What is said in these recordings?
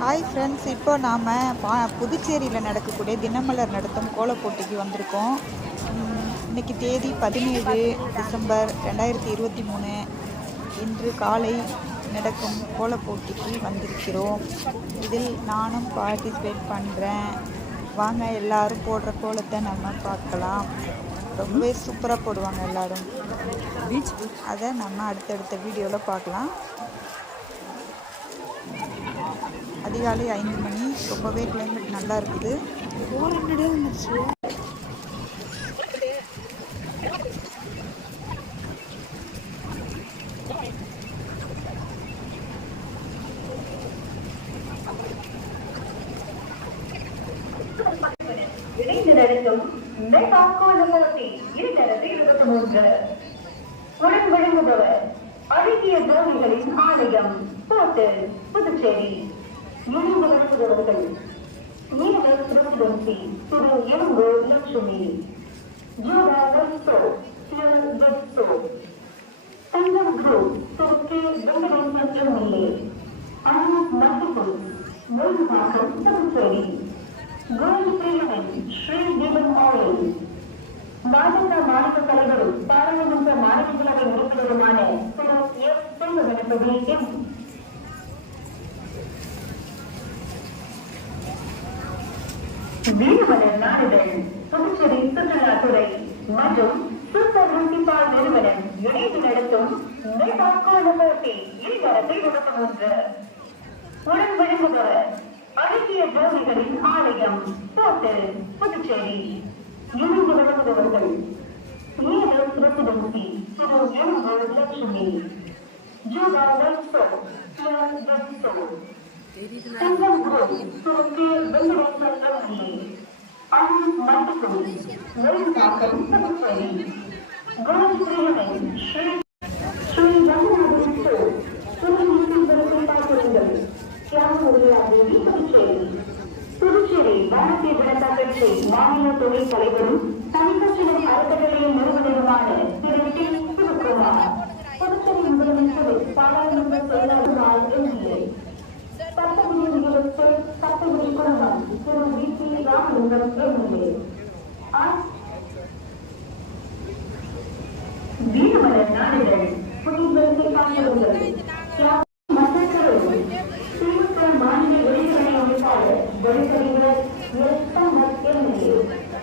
Hi friends, இப்போ நாம் புதுச்சேரியில் நடக்கக்கூடிய தினமலர் நடத்தும் கோலப் போட்டிக்கு வந்திருக்கோம். இன்றைக்கி தேதி 17 டிசம்பர் 2023. இன்று காலை நடக்கும் கோலப் போட்டிக்கு வந்திருக்கிறோம். இதில் நானும் பார்ட்டிசிபேட் பண்ணுறேன். வாங்க, எல்லோரும் போடுற கோலத்தை நம்ம பார்க்கலாம். ரொம்பவே சூப்பராக போடுவாங்க எல்லோரும். அதை நம்ம அடுத்தடுத்த வீடியோவில் பார்க்கலாம். அதிகாலை 5 மணி. ரொம்பவே கிளைமேட் நல்லா இருக்குது. இணைந்து நடத்தும் உடன் வழங்குபவர் அழகிய ஜோதிகளின் ஆலயம் ஹோட்டல் புதுச்சேரி. இணைந்து நடத்துபவர்கள் நீரஜ் பிரசிடென்சி திரு எலும்பு லட்சுமி, ஜோடா வெஸ்டோ திரு வெஸ்டோ, Thangam group Thiru K Venkatesan MLA, Anoop multiple Murugakkam Puducherry, gold premium Sri Deepan oil, மாநில மாநில தலைவரும் பாராளுமன்ற மாநிலங்களவை உறுப்பினருமான திரு எஸ் செல்வகணபதி எம். வீரமலர் நாளிதழ், புதுச்சேரி சுற்றுலாத்துறை மற்றும் சூப்பர் முனிசிபால் நிறுவனம் இணைந்து நடத்தும் போட்டி இருதரத்தை 21. உடன் வழங்குபவர் அழகிய ஜோதிகளின் ஆலயம் ஹோட்டல் புதுச்சேரி. இணைந்து வழங்குபவர்கள் நீரஜ் பிரசிடென்சி திரு எலும்பு லட்சுமி, ஜோடா வெஸ்டோ திரு வெஸ்டோ, Thangam group Thiru K Venkatesan MLA, Anoop multiple Murugakkam Puducherry, gold premium Sri Ranganathan store திருநீசிபுரத்தை பார்க்கிறீர்கள். புதுச்சேரி பாரதிய ஜனதா கட்சி மாநில துணைத் தலைவரும் தனிக்கட்சியின் அறக்கட்டளையின் நிறுவனருமான திரு டி சிவகுமார், புதுச்சேரி முதலமைச்சர் பாராளுமன்ற செயலாளர் எம்எல்ஏ, சட்டவிதி நிகழ்ச்சி சட்டவிதி குடும்பம் திரு வி பி ராமலிங்கம் எம்எல்ஏ. வீரமலர் நாளிதழ், புதுச்சேரி பார்க்கிறீர்கள். வழிபறிஞர்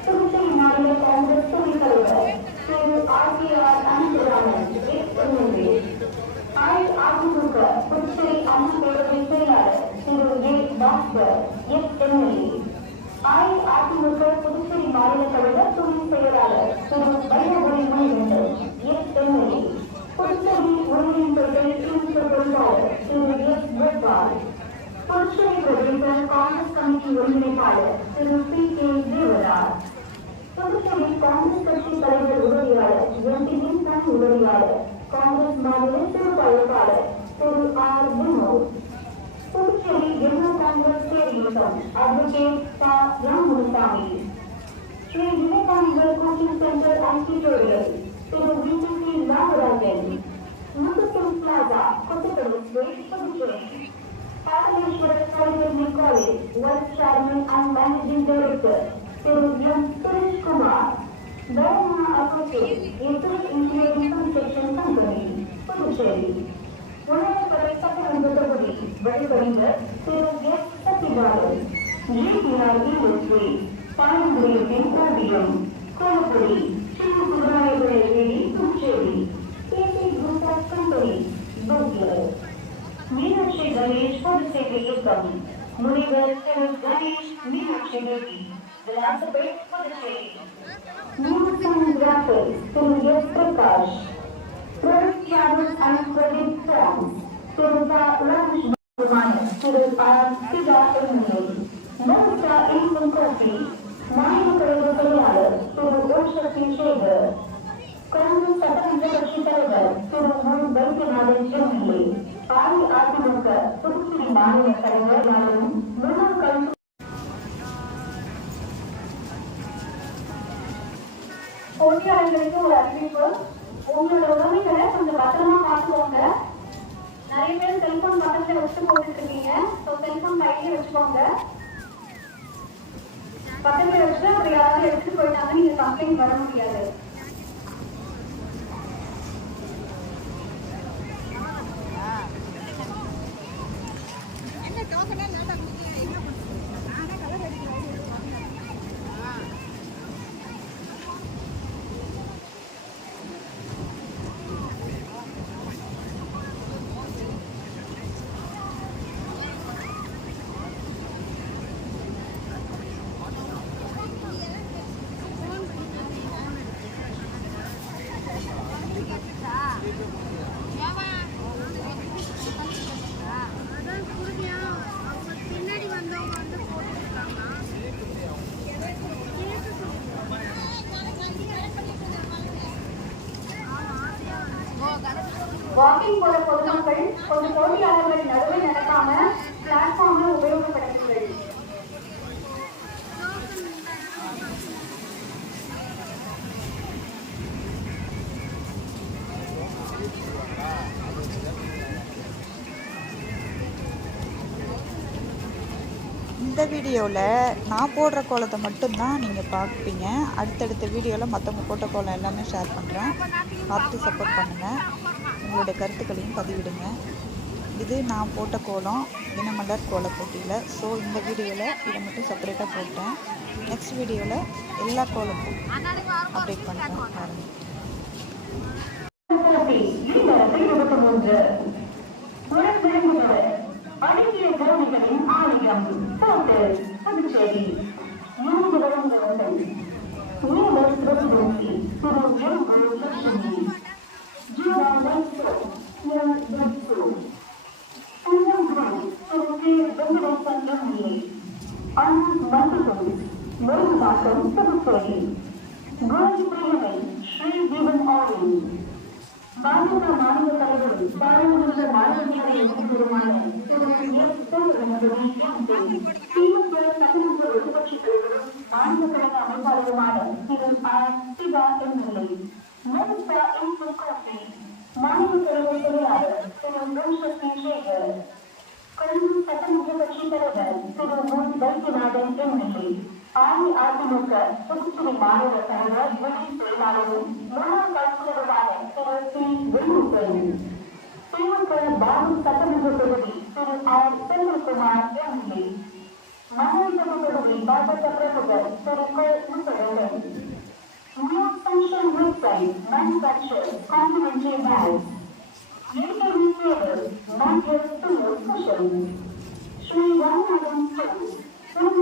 புதுச்சேரி மாநில காங்கிரஸ் துணைத் தலைவர் திரு ஆர்.கே.ஆர். அனந்தராமன் எம்எல்ஏ, அஇஅதிமுக புதுச்சேரி அம்மா பேரவை செயலாளர் திரு ஏ. பாஸ்கர் எம்எல்ஏ, அஇஅதிமுக புதுச்சேரி மாநில கழக துணை செயலாளர் திரு வைரபுரி மணிகண்டன் எம்எல்ஏ, புதுச்சேரி ஒருங்கிணைந்த பொருளாளர் திரு எஸ். கோபால், புதுச்சேரி பிரதேச காங்கிரஸ் கமிட்டி ஒருங்கிணைப்பாளர் திரு பி. கே. தேவராஜ், புதுச்சேரி காங்கிரஸ் கட்சி தலைவர் உதவியாளர் எம். டி. வின்சன் உதவியாளர், காங்கிரஸ் மாநில பொறுப்பாளர் திரு ஆர். வினோத், புதுச்சேரி ஜெனரா காங்கிரஸ் பேரியக்கம் அட்வொகேட் சா. Ramasamy, Sri Vivekanandar coaching centre and tutorial Thiru V. C. Nagarajan, முத்துக்கும் plaza Kothapalli street Puducherry, Paraleshwara Polytechnic College, Vice Chairman and Managing Director, Thiru M. Suresh Kumar, Dharma Associates, Ethnic Engineering Construction Company, Puducherry, உணவுத்துறை சட்டமன்ற தொகுதி வழிபறிஞர் Thiru S. Sasibalan, GPR industry, பாரம்பரியத்தின் ஓவியம், கோலப்பொடி, ஸ்ரீ குருநாயகரை வேடி Puducherry, KC group of company, புக்லர், மீனாட்சி கணேஷ் பொது சேவை இயக்கம், முனைவர் திரு கணேஷ் மீனாட்சி தேவி, விலாசபேட் புதுச்சேரி, நியூசன் graphics Thiru S. Prakash, product travels and credit farms Thiru சா. ராஜேஷ் பாபுமான், திரு ஆர். சிவா எம்எல்ஏ, நோட்டா இன்கம் காஃபி, மாநில கழக செயலாளர் திரு ஓஷக்தி சேகர், காங்கிரஸ் சட்டமன்ற கட்சி தலைவர் திரு மு. வைத்தியநாதன் எம்எல்ஏ, அஇஅதிமுக புதுச்சேரி மாநில தலைவர் முன்னாள் கல்வி போட்டியாளர்களுக்கு ஒரு அறிவிப்பு. உங்களோட உதவிகளை கொஞ்சம் பத்திரமா பார்த்துக்கோங்க. நிறைய பேர் செல்போன் பக்கத்துல வச்சு போட்டுட்டு இருக்கீங்க. செல்போன் கையில பக்கத்துலயே வச்சுக்கோங்க. பக்கத்துல வச்சுட்டு அப்புறம் யாராவது எடுத்துட்டு போயிட்டாங்க நீங்க கம்ப்ளைண்ட் பண்ண முடியாது. வாக்கிங் போற பொதுமக்கள் கொஞ்சம் போட்டியாளர்கள் நடுவே நடக்காம பிளாட்ஃபார்மை உபயோகப்படுத்துங்கள். இந்த வீடியோவில் நான் போடுற கோலத்தை மட்டும்தான் நீங்கள் பார்ப்பீங்க. அடுத்தடுத்த வீடியோவில் மற்றவங்க போட்ட கோலம் எல்லாமே ஷேர் பண்ணுறேன். பார்த்து சப்போர்ட் பண்ணுங்கள். உங்களுடைய கருத்துக்களையும் பதிவிடுங்க. இது நான் போட்ட கோலம் தினமலர் கோல போட்டியில். ஸோ இந்த வீடியோவில் இதை மட்டும் செப்பரேட்டாக போட்டேன். நெக்ஸ்ட் வீடியோவில் எல்லா கோலமும் அப்டேட் பண்ணுறேன் பாருங்கள். அழகிய ஜோதிகளின் ஆலயம் போட்டு புதுச்சேரி 3 வருடங்கள் நீலர் பிரசிடென்சி திரு எம் லட்சுமி ஜீவா வைசோ தங்கம் குரு திரு கே வெங்கடேசன் எம்ஏ அனந்த் மந்திரம் மருந்தாக்கம் புதுச்சேரி கோதி பிரியவை ஸ்ரீ ஜீவன் ஆலயம் பாஜக மாநில தலைவர் பாராளுமன்ற நாடாளுமன்ற உறுப்பினருமான திமுக சட்டமன்ற எதிர்கட்சித் தலைவரும் மாநில கழக அமைப்பாளருமான Thiru R Siva MLA Monica M coffee மாநில தலைவர் செயலாளர் திரு ரோஷி சேகர் கொழும்பு சட்டமன்ற கட்சித் தலைவர் திரு முன் வைத்தியநாதன் எம்எல்ஏ அஇஅதிமுக புதுச்சேரி மாநில தலைவர் இணை செயலாளரும் முன்னாள் கவுன்சிலருமான திரு சி வெள்ளுப்பன் திமுக பாரூர் சட்டமன்ற தொகுதி திரு ஆர் செந்தில்குமார் எம்எல்ஏ மகளிர் தொகுதி பாஜக பிரமுகர் திரு கோ Mutharasan new function website manufacture complimentary packs AKV cable major stool special Sri Ramanathan store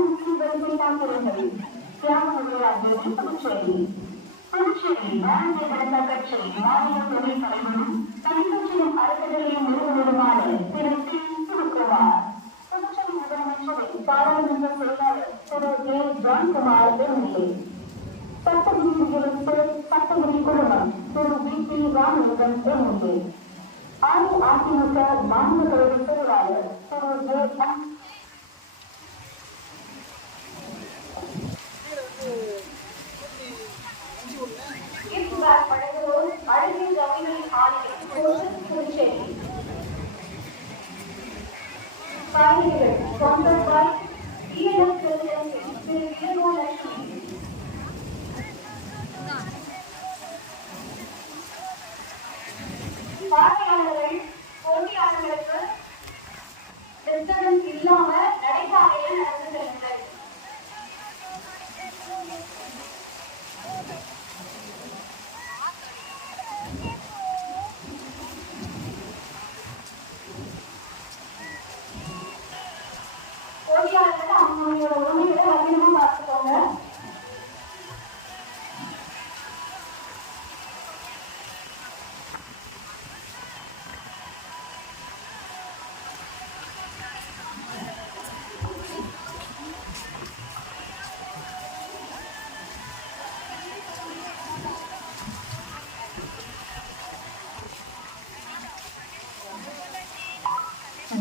Puducherry Bharatiya Janata கட்சி மாநில துணை தலைவரும் தனிக்கட்சியின் அறக்கட்டளையின் நிறுவனருமான திரு சி சிவகுமார் புதுச்சேரி முதலமைச்சரின் பாராளுமன்ற செயலாளர் திரு ஏ ஜான்குமார் எம்எல்ஏ சட்டவிதிகளுக்கு சட்டவிதி குழுமம் Thiru V P Ramalingam MLA அஇஅதிமுக மாநில தலைவர் செயலாளர் திரு ஏ அழகிய ஜவுளிகளின் ஆலயம் புதுச்சேரி காய்கறிகள் சொந்தக்காய் ஈழம் பிரசிடென்சி திரு இளங்கோ லட்சுமி பார்வையாளர்கள் போட்டியாளர்களுக்கு டிஸ்டர்பன்ஸ் இல்லாம நடைபாதையில் நடந்து செல்லுங்கள். போட்டியாளர்கள் அவங்களோட உரிமைகளை அதிகமா பார்த்துக்கோங்க.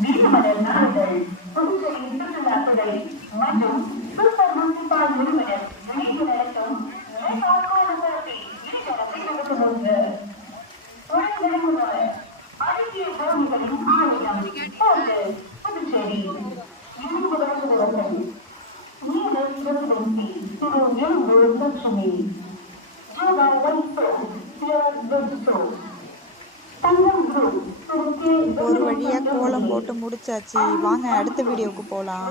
வீரமலர் நாடுகள் புதுச்சேரி சுற்றுலாத்துறை மற்றும் பிரசிடென்சி திரு எம் லட்சுமி ஜோகா வைசோ பியர் வெஜிடோ தங்கம் குரூப் திரு கே ஒரு வழியாக கோலம் போட்டு முடிச்சாச்சு. வாங்க அடுத்த வீடியோவுக்கு போகலாம்.